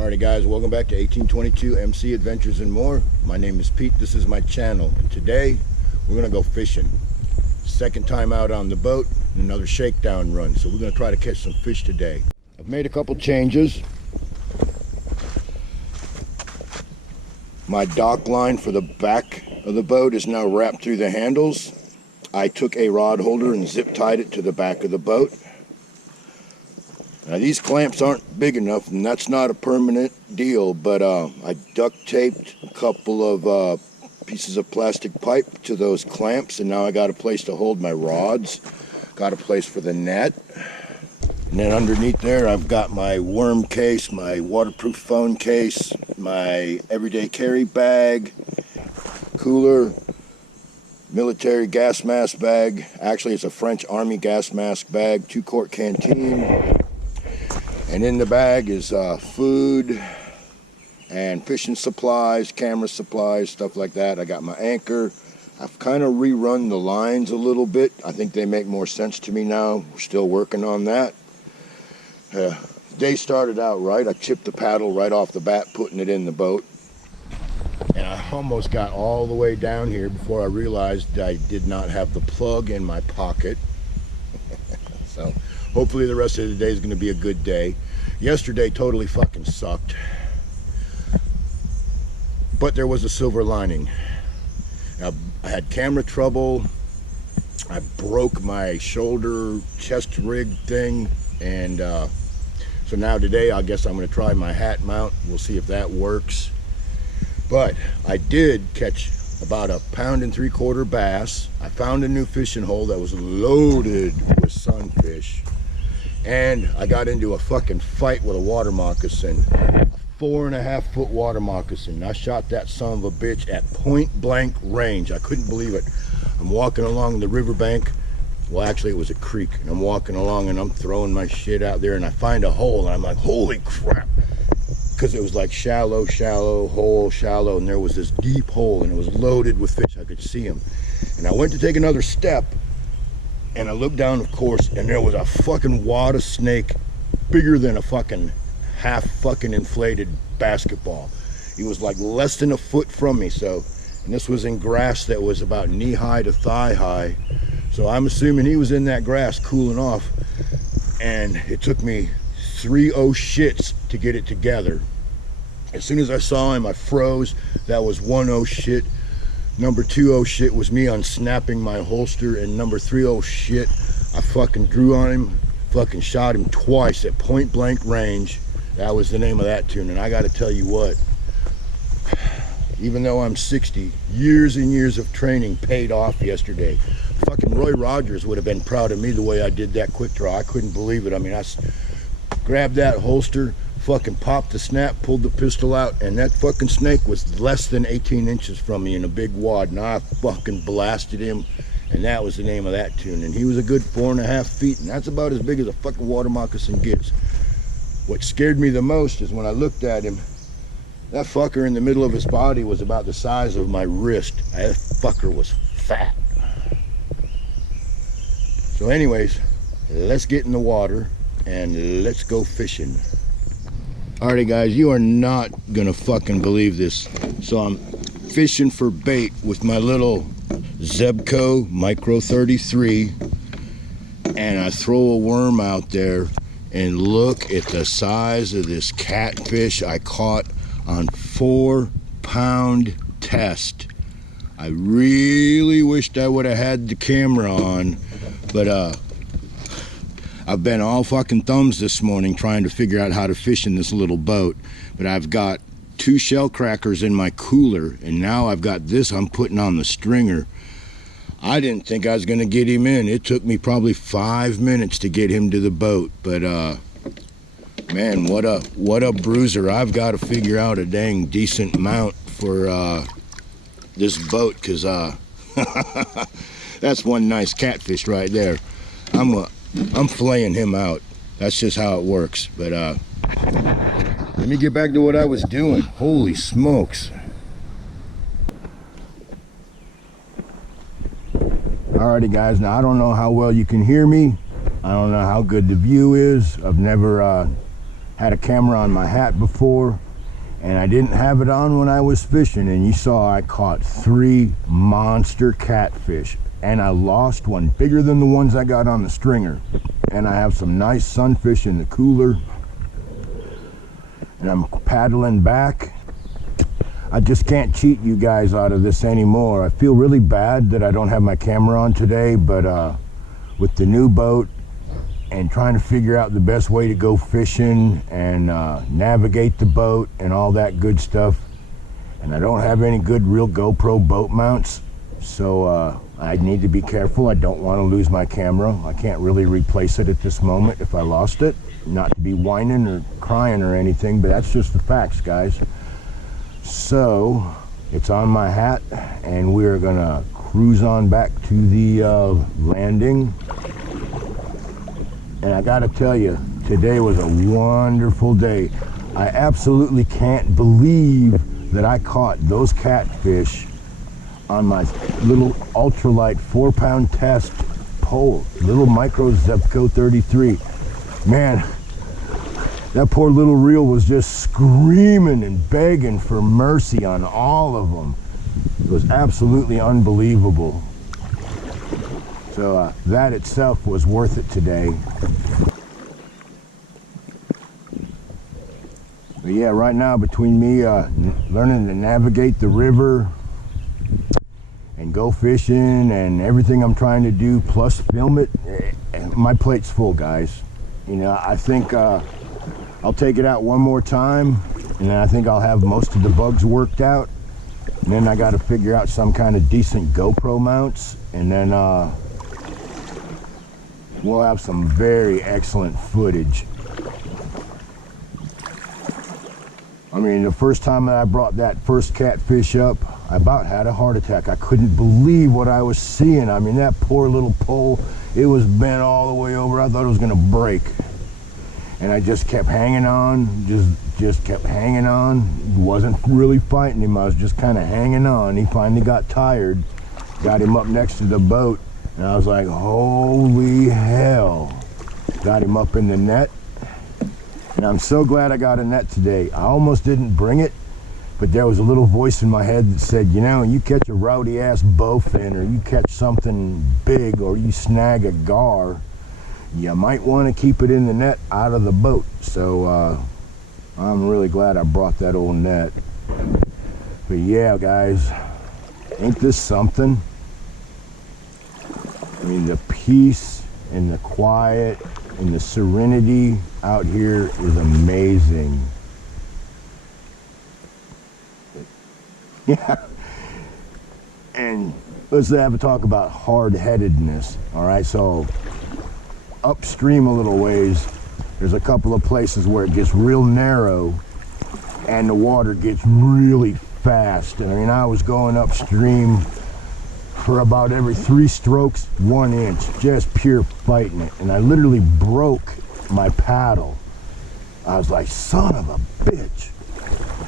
Alrighty guys, welcome back to 1822 MC Adventures and More. My name is Pete, this is my channel, and today we're gonna go fishing. Second time out on the boat, another shakedown run, so we're gonna try to catch some fish today. I've made a couple changes. My dock line for the back of the boat is now wrapped through the handles. I took a rod holder and zip tied it to the back of the boat. Now these clamps aren't big enough, and that's not a permanent deal, but I duct taped a couple of pieces of plastic pipe to those clamps, and now I got a place to hold my rods, got a place for the net, and then underneath there I've got my worm case, my waterproof phone case, my everyday carry bag, cooler, military gas mask bag. Actually it's a French Army gas mask bag, 2-quart canteen. And in the bag is food and fishing supplies, camera supplies, stuff like that. I got my anchor. I've kind of rerun the lines a little bit. I think they make more sense to me now. We're still working on that. Day started out right. I chipped the paddle right off the bat, putting it in the boat. And I almost got all the way down here before I realized I did not have the plug in my pocket. So hopefully the rest of the day is going to be a good day. Yesterday totally fucking sucked. But there was a silver lining. Now, I had camera trouble. I broke my shoulder chest rig thing. And so now today I guess I'm going to try my hat mount. We'll see if that works. But I did catch about 1 3/4 pound bass. I found a new fishing hole that was loaded with sunfish. And I got into a fucking fight with a water moccasin, a 4.5 foot water moccasin. I shot that son of a bitch at point blank range. I couldn't believe it. I'm walking along the riverbank. Well, actually it was a creek, and I'm walking along and I'm throwing my shit out there, and I find a hole, and I'm like, holy crap. Because it was like shallow, hole, shallow, and there was this deep hole, and it was loaded with fish. I could see them. And I went to take another step, and I looked down, of course, and there was a fucking wad snake bigger than a fucking half fucking inflated basketball. He was like less than a foot from me. So, and this was in grass that was about knee high to thigh high. So I'm assuming he was in that grass cooling off. And it took me 3 oh shits to get it together. As soon as I saw him, I froze. That was 1 oh shit. Number 2 oh shit was me unsnapping my holster, and number 3 oh shit, I fucking drew on him, fucking shot him twice at point blank range. That was the name of that tune. And I got to tell you what, even though I'm 60, years and years of training paid off yesterday. Fucking Roy Rogers would have been proud of me the way I did that quick draw. I couldn't believe it. I mean, I grabbed that holster, fucking popped the snap, pulled the pistol out, and that fucking snake was less than 18 inches from me in a big wad, and I fucking blasted him, and that was the name of that tune. And he was a good 4.5 feet, and that's about as big as a fucking water moccasin gets. What scared me the most is when I looked at him, that fucker in the middle of his body was about the size of my wrist. That fucker was fat. So anyways, let's get in the water and let's go fishing. Alrighty guys, you are not gonna fucking believe this. So I'm fishing for bait with my little Zebco Micro 33, and I throw a worm out there, and look at the size of this catfish I caught on 4-pound test. I really wished I would have had the camera on, but I've been all fucking thumbs this morning trying to figure out how to fish in this little boat. But I've got 2 shell crackers in my cooler, and now I've got this I'm putting on the stringer. I didn't think I was gonna get him in. It took me probably 5 minutes to get him to the boat. But man, what a bruiser. I've got to figure out a dang decent mount for this boat, because that's one nice catfish right there. I'm filleting him out. That's just how it works. But let me get back to what I was doing. Holy smokes. Alrighty guys, now I don't know how well you can hear me. I don't know how good the view is. I've never had a camera on my hat before, and I didn't have it on when I was fishing, and you saw I caught 3 monster catfish, and I lost one bigger than the ones I got on the stringer. And I have some nice sunfish in the cooler, and I'm paddling back. I just can't cheat you guys out of this anymore. I feel really bad that I don't have my camera on today, but with the new boat and trying to figure out the best way to go fishing and navigate the boat and all that good stuff, and I don't have any good real GoPro boat mounts, so I need to be careful. I don't want to lose my camera. I can't really replace it at this moment if I lost it. Not to be whining or crying or anything, but that's just the facts, guys. So it's on my hat, and we're gonna cruise on back to the landing. And I gotta tell you, today was a wonderful day. I absolutely can't believe that I caught those catfish on my little ultralight 4-pound test pole, little micro Zebco 33. Man, that poor little reel was just screaming and begging for mercy on all of them. It was absolutely unbelievable. So that itself was worth it today. But yeah, right now between me learning to navigate the river and go fishing and everything I'm trying to do, plus film it, my plate's full, guys. You know, I think I'll take it out one more time, and then I think I'll have most of the bugs worked out. And then I got to figure out some kind of decent GoPro mounts, and then we'll have some very excellent footage. I mean, the first time that I brought that first catfish up, I about had a heart attack. I couldn't believe what I was seeing. I mean, that poor little pole, it was bent all the way over. I thought it was gonna break. And I just kept hanging on, just kept hanging on. Wasn't really fighting him, I was just kind of hanging on. He finally got tired, got him up next to the boat, and I was like, holy hell. Got him up in the net. And I'm so glad I got a net today. I almost didn't bring it, but there was a little voice in my head that said, you know, you catch a rowdy ass bowfin, or you catch something big, or you snag a gar, you might want to keep it in the net out of the boat. So I'm really glad I brought that old net. But yeah, guys, ain't this something? I mean, the peace and the quiet and the serenity out here is amazing. Yeah. And let's have a talk about hard-headedness. All right, so upstream a little ways, there's a couple of places where it gets real narrow and the water gets really fast. And I mean, I was going upstream for about every 3 strokes, 1 inch, just pure fighting it. And I literally broke my paddle. I was like, son of a bitch.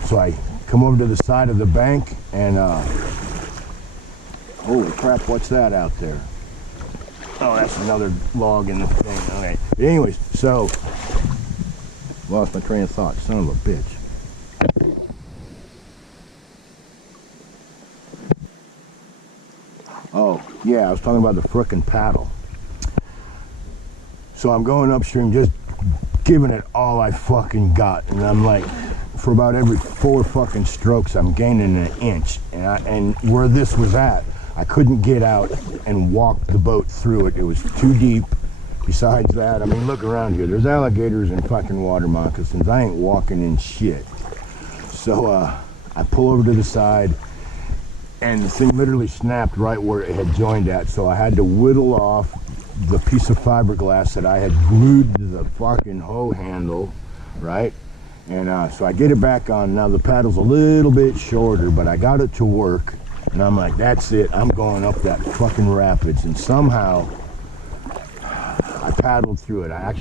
So I come over to the side of the bank and holy crap, what's that out there? Oh, that's another log in the thing. Okay. But anyways, so lost my train of thought. Son of a bitch. Oh, yeah, I was talking about the frickin' paddle. So I'm going upstream, just giving it all I fucking got. And I'm like, for about every 4 fucking strokes, I'm gaining an inch. And where this was at, I couldn't get out and walk the boat through it. It was too deep. Besides that, I mean, look around here. There's alligators and fucking water moccasins. I ain't walking in shit. So I pull over to the side, and the thing literally snapped right where it had joined at. So I had to whittle off the piece of fiberglass that I had glued to the fucking hoe handle, right? And so I get it back on. Now the paddle's a little bit shorter, but I got it to work. And I'm like, that's it. I'm going up that fucking rapids. And somehow I paddled through it. I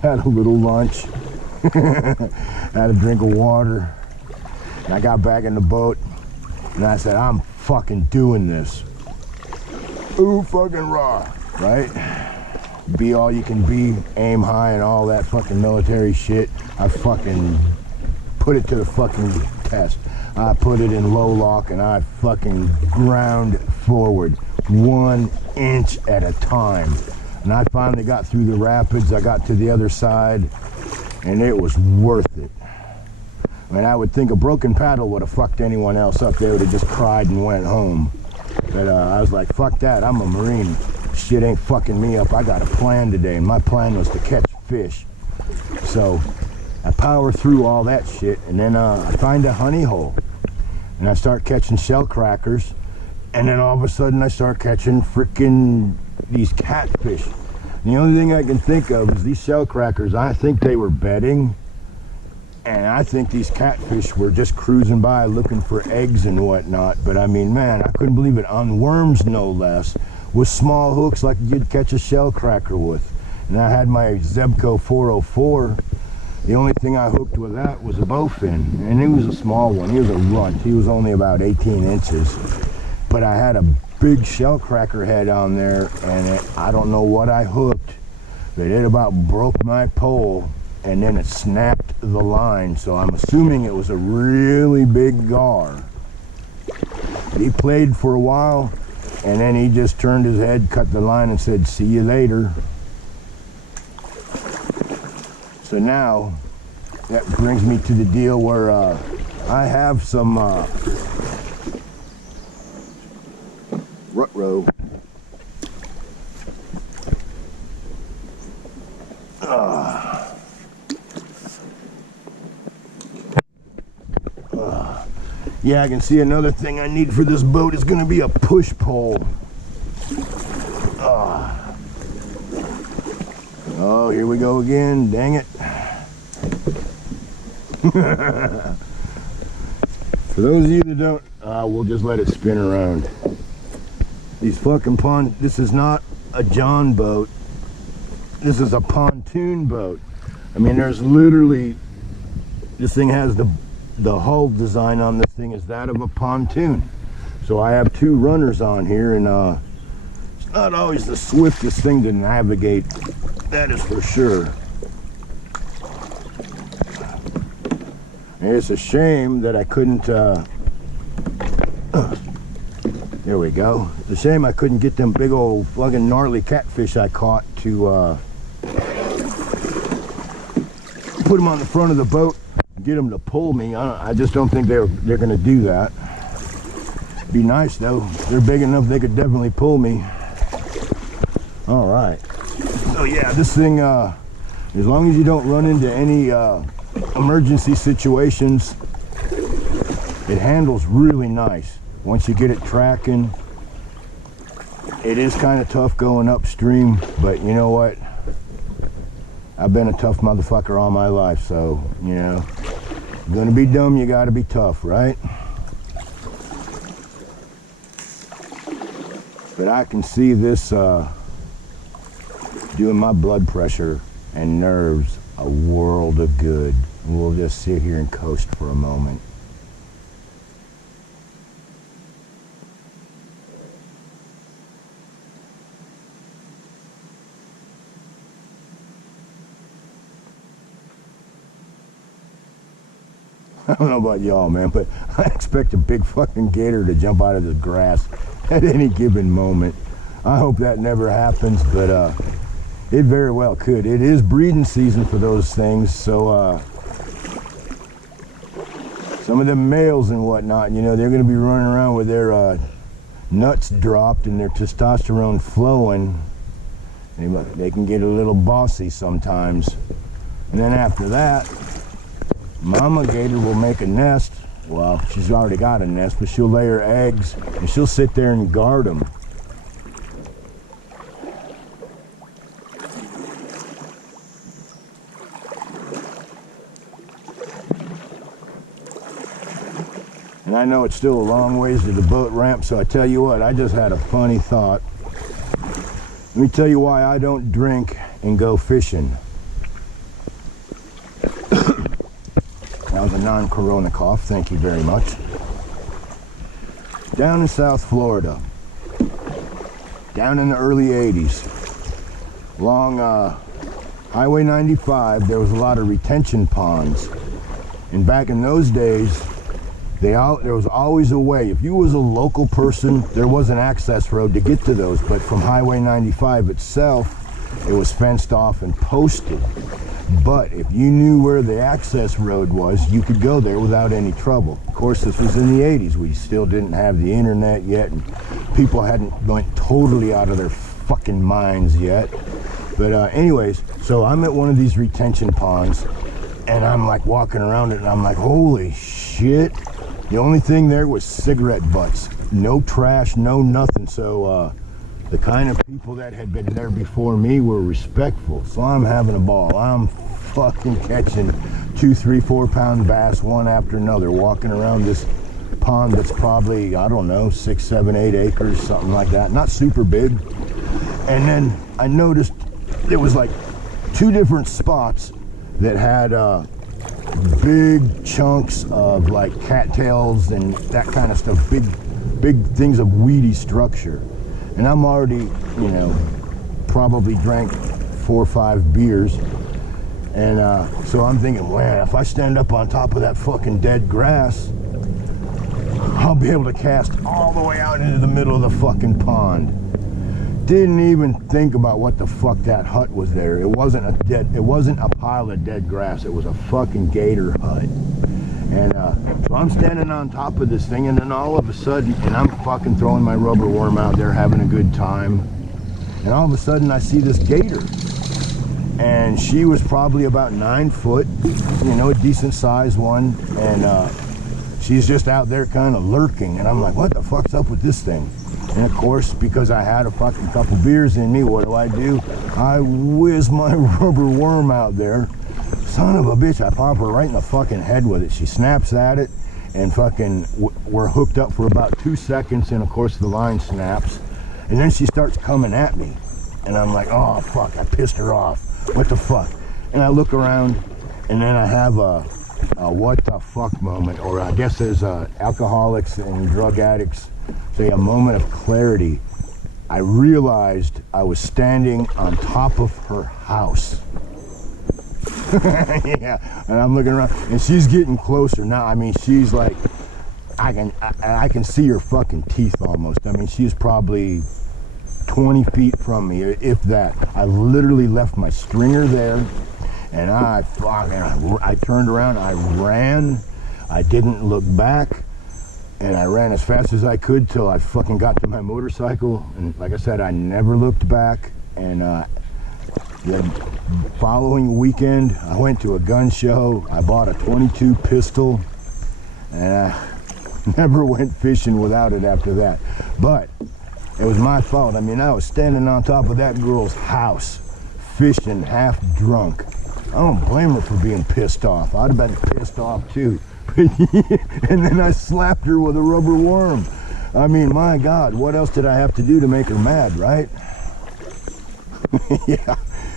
had a little lunch, had a drink of water, and I got back in the boat, and I said, I'm fucking doing this. Ooh, fucking raw, right? be all you can be, aim high and all that fucking military shit. I fucking put it to the fucking test. I put it in low lock and I fucking ground forward 1 inch at a time. And I finally got through the rapids. I got to the other side and it was worth it. I mean, I would think a broken paddle would have fucked anyone else up. They would have just cried and went home. But I was like, fuck that, I'm a Marine. Shit ain't fucking me up. I got a plan today, and my plan was to catch fish. So I power through all that shit, and then I find a honey hole. And I start catching shell crackers, and then all of a sudden I start catching freaking these catfish. And the only thing I can think of is these shell crackers, I think they were bedding. And I think these catfish were just cruising by looking for eggs and whatnot. But I mean, man, I couldn't believe it. On worms, no less, with small hooks like you'd catch a shell cracker with. And I had my Zebco 404. The only thing I hooked with that was a bowfin. And he was a small one. He was a runt. He was only about 18 inches. But I had a big shell cracker head on there. And I don't know what I hooked. But it about broke my pole. And then it snapped the line, so I'm assuming it was a really big gar. He played for a while, and then he just turned his head, cut the line, and said, see you later. So now, that brings me to the deal where I have some rut row. Yeah, I can see another thing I need for this boat is going to be a push pole. Oh, here we go again. Dang it. For those of you that don't, we'll just let it spin around. These fucking this is not a John boat. This is a pontoon boat. I mean, there's literally, this thing has the hull design on this thing is that of a pontoon. So I have two runners on here, and it's not always the swiftest thing to navigate, that is for sure. And it's a shame that I couldn't there we go. It's a shame I couldn't get them big old fucking gnarly catfish I caught to put them on the front of the boat, get them to pull me. I just don't think they're going to do that. Be nice though. They're big enough they could definitely pull me. All right. So yeah, this thing, as long as you don't run into any emergency situations, it handles really nice. Once you get it tracking, it is kind of tough going upstream, but you know what? I've been a tough motherfucker all my life, so, you know, you're gonna be dumb, you gotta be tough, right? But I can see this doing my blood pressure and nerves a world of good. We'll just sit here and coast for a moment. I don't know about y'all, man, but I expect a big fucking gator to jump out of the grass at any given moment. I hope that never happens, but it very well could. It is breeding season for those things, so some of the males and whatnot, you know, they're going to be running around with their nuts dropped and their testosterone flowing. They can get a little bossy sometimes. And then after that, Mama gator will make a nest. Well, she's already got a nest, but she'll lay her eggs and she'll sit there and guard them. And I know it's still a long ways to the boat ramp, so I tell you what, I just had a funny thought. Let me tell you why I don't drink and go fishing. That was a non-corona cough, thank you very much. Down in South Florida, down in the early 80s, along Highway 95, there was a lot of retention ponds. And back in those days, there was always a way. If you was a local person, there was an access road to get to those. But from Highway 95 itself, it was fenced off and posted. But if you knew where the access road was, you could go there without any trouble. Of course, this was in the 80s. We still didn't have the internet yet, and people hadn't went totally out of their fucking minds yet. But anyways, so I'm at one of these retention ponds, and I'm like walking around it, and I'm like, holy shit. The only thing there was cigarette butts. No trash, no nothing. So the kind of people that had been there before me were respectful. So I'm having a ball. I'm fucking catching 2, 3, 4 pound bass one after another, walking around this pond that's probably, I don't know, 6, 7, 8 acres, something like that. Not super big. And then I noticed there was like 2 different spots that had big chunks of like cattails and that kind of stuff, big things of weedy structure. And I'm already, you know, probably drank 4 or 5 beers. And so I'm thinking, man, if I stand up on top of that fucking dead grass, I'll be able to cast all the way out into the middle of the fucking pond. Didn't even think about what the fuck that hut was there. It wasn't a pile of dead grass. It was a fucking gator hut. And so I'm standing on top of this thing, and then all of a sudden, and I'm fucking throwing my rubber worm out there, having a good time. And all of a sudden, I see this gator. And she was probably about 9 foot, you know, a decent sized one. And she's just out there kind of lurking. And I'm like, what the fuck's up with this thing? And of course, because I had a fucking couple beers in me, what do? I whiz my rubber worm out there. Son of a bitch, I pop her right in the fucking head with it. She snaps at it, and fucking we're hooked up for about 2 seconds, and of course the line snaps. And then she starts coming at me. And I'm like, oh fuck, I pissed her off. What the fuck? And I look around, and then I have a what the fuck moment, or I guess as alcoholics and drug addicts say, a moment of clarity. I realized I was standing on top of her house. Yeah, and I'm looking around, and she's getting closer now. I mean, she's like, I can see her fucking teeth almost. I mean, she's probably 20 feet from me, if that. I literally left my stringer there, and I turned around, I ran, I didn't look back, and I ran as fast as I could till I fucking got to my motorcycle. And like I said, I never looked back. And the following weekend, I went to a gun show. I bought a .22 pistol, and I never went fishing without it after that. But it was my fault. I mean, I was standing on top of that girl's house, fishing half drunk. I don't blame her for being pissed off. I'd have been pissed off too. And then I slapped her with a rubber worm. I mean, my God, what else did I have to do to make her mad, right? Yeah.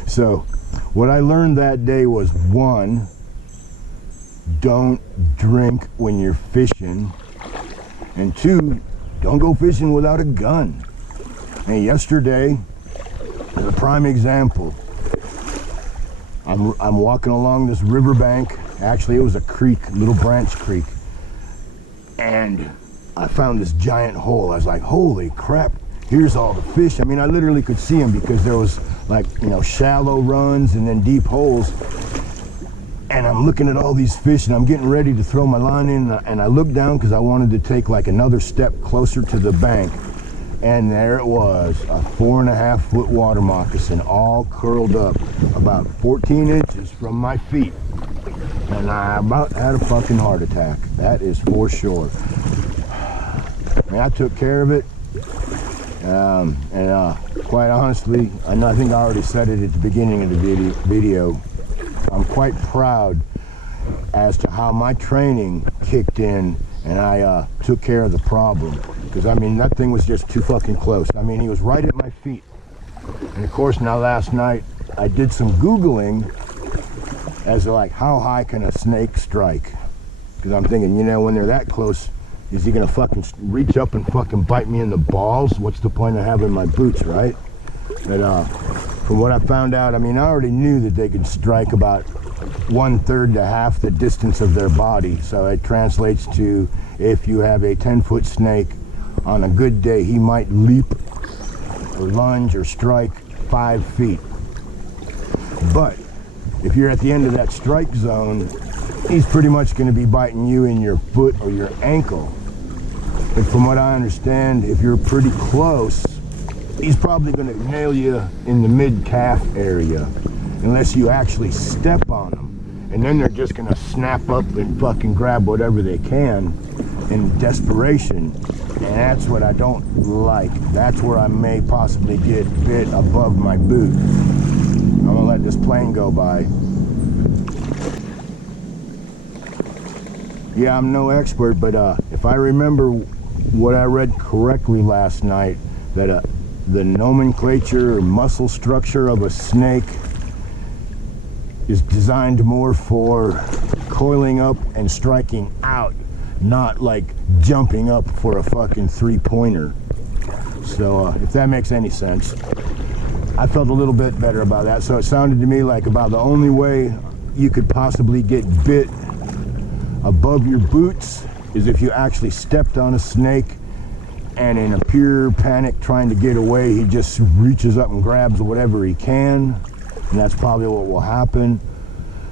So what I learned that day was, 1, don't drink when you're fishing, and 2, don't go fishing without a gun. And yesterday is a prime example. I'm walking along this riverbank. Actually, it was a creek, little branch creek, and I found this giant hole. I was like, holy crap, here's all the fish. I mean, I literally could see them because there was, like, you know, shallow runs and then deep holes. And I'm looking at all these fish, and I'm getting ready to throw my line in, and I looked down because I wanted to take like another step closer to the bank. And there it was, a 4.5 foot water moccasin, all curled up about 14 inches from my feet. And I about had a fucking heart attack. That is for sure. I mean, I took care of it. Quite honestly, I think I already said it at the beginning of the video. I'm quite proud as to how my training kicked in, and I took care of the problem. Because, I mean, that thing was just too fucking close. I mean, he was right at my feet. And of course, now last night, I did some Googling as to, like, how high can a snake strike? Because I'm thinking, you know, when they're that close, is he gonna fucking reach up and fucking bite me in the balls? What's the point of having my boots, right? But From what I found out, I mean, I already knew that they could strike about 1/3 to half the distance of their body. So it translates to, if you have a 10-foot snake, on a good day, he might leap or lunge or strike 5 feet. But if you're at the end of that strike zone, he's pretty much going to be biting you in your foot or your ankle. But from what I understand, if you're pretty close, he's probably going to nail you in the mid-calf area, unless you actually step on them. And then they're just going to snap up and fucking grab whatever they can in desperation. And that's what I don't like. That's where I may possibly get bit above my boot. I'm going to let this plane go by. Yeah, I'm no expert, but if I remember what I read correctly last night, that the nomenclature or muscle structure of a snake is designed more for coiling up and striking out, not like jumping up for a fucking three-pointer. So if that makes any sense, I felt a little bit better about that. So it sounded to me like about the only way you could possibly get bit above your boots is if you actually stepped on a snake, and in a pure panic trying to get away, he just reaches up and grabs whatever he can, and that's probably what will happen.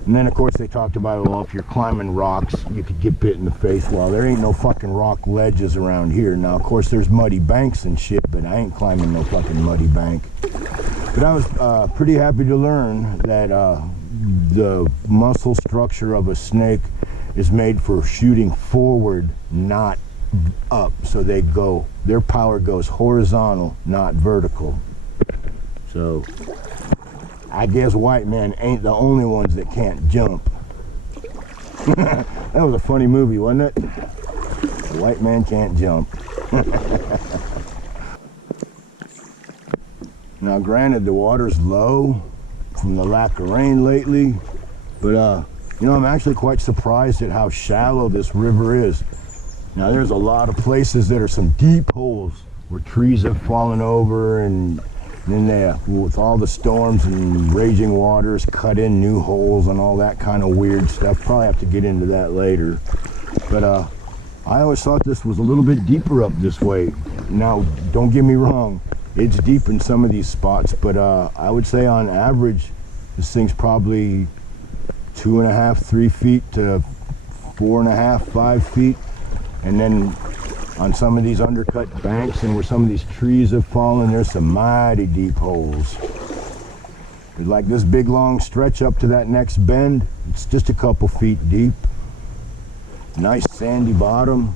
And then of course they talked about, well, if you're climbing rocks, you could get bit in the face. Well, there ain't no fucking rock ledges around here. Now of course there's muddy banks and shit, but I ain't climbing no fucking muddy bank. But I was pretty happy to learn that the muscle structure of a snake is made for shooting forward, not up. So their power goes horizontal, not vertical. So I guess white men ain't the only ones that can't jump. That was a funny movie, wasn't it? The white man can't jump. Now granted, the water's low from the lack of rain lately, but you know, I'm actually quite surprised at how shallow this river is. Now there's a lot of places that are some deep holes where trees have fallen over, and then they, with all the storms and raging waters, cut in new holes and all that kind of weird stuff. Probably have to get into that later. But I always thought this was a little bit deeper up this way. Now don't get me wrong, it's deep in some of these spots, but I would say on average this thing's probably 2.5, 3 feet to 4.5, 5 feet. And then on some of these undercut banks and where some of these trees have fallen, there's some mighty deep holes. But like this big long stretch up to that next bend, it's just a couple feet deep. Nice sandy bottom.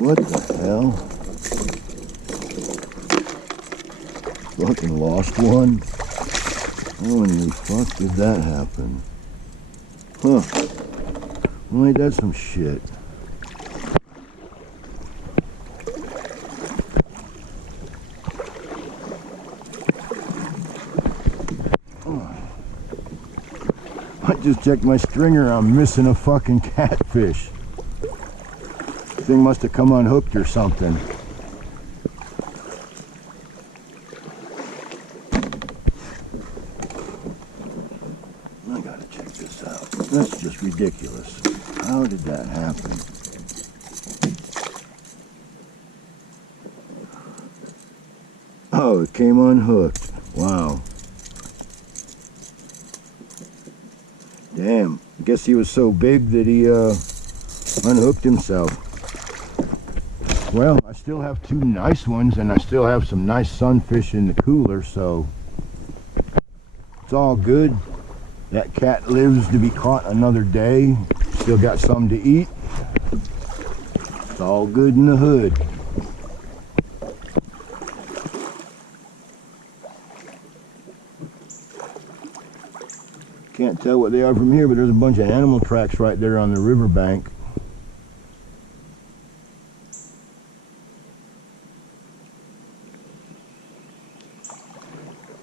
What the hell? Fucking lost one? How in the fuck did that happen? Huh. Well, ain't that some shit? I just checked my stringer, I'm missing a fucking catfish. Thing must have come unhooked or something. I gotta check this out. That's just ridiculous. How did that happen? Oh, it came unhooked. Wow. Damn. I guess he was so big that he unhooked himself. Well, I still have 2 nice ones, and I still have some nice sunfish in the cooler, so it's all good. That cat lives to be caught another day. Still got some to eat. It's all good in the hood. Can't tell what they are from here, but there's a bunch of animal tracks right there on the riverbank.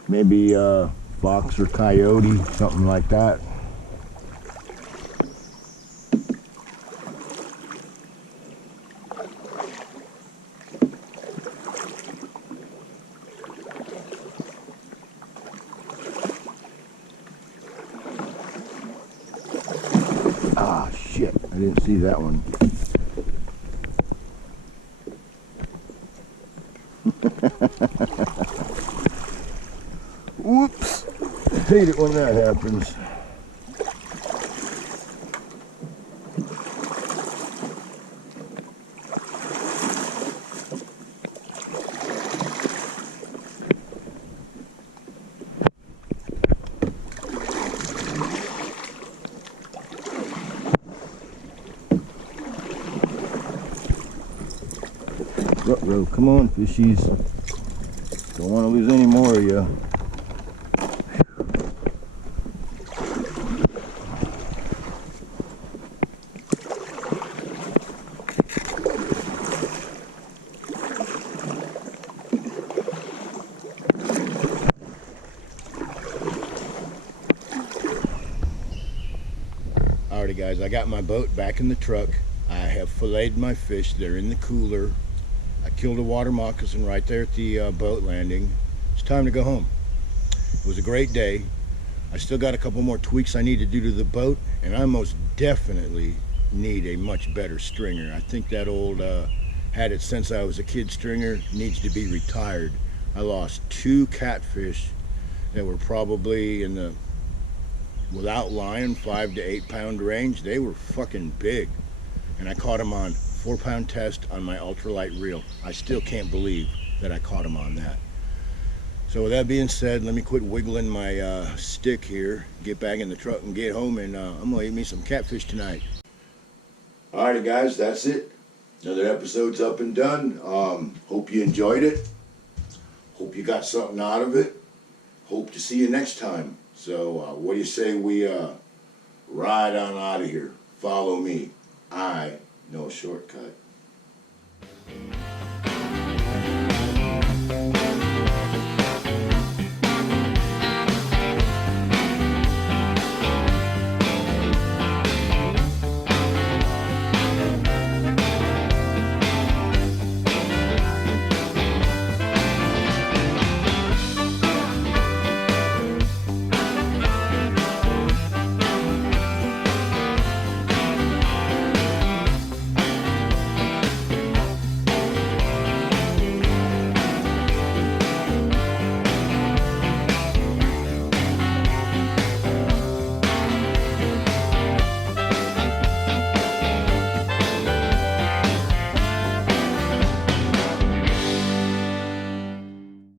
Maybe fox or coyote, something like that. Ah, shit, I didn't see that one. Whoops, I hate it when that happens. Ruh-roh, come on, fishies. Don't want to lose any more of you. Alrighty guys, I got my boat back in the truck. I have filleted my fish. They're in the cooler. I killed a water moccasin right there at the boat landing. It's time to go home. It was a great day. I still got a couple more tweaks I need to do to the boat, and I most definitely need a much better stringer. I think that old had it since I was a kid stringer needs to be retired. I lost 2 catfish that were probably in the, without lying, 5 to 8 pound range. They were fucking big, and I caught them on 4-pound test on my ultralight reel. I still can't believe that I caught them on that. So with that being said, let me quit wiggling my stick here, get back in the truck and get home, and I'm gonna eat me some catfish tonight. Alrighty guys, that's it. Another episode's up and done. Hope you enjoyed it. Hope you got something out of it. Hope to see you next time. So what do you say we ride on out of here? Follow me. I know a shortcut.